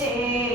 eh,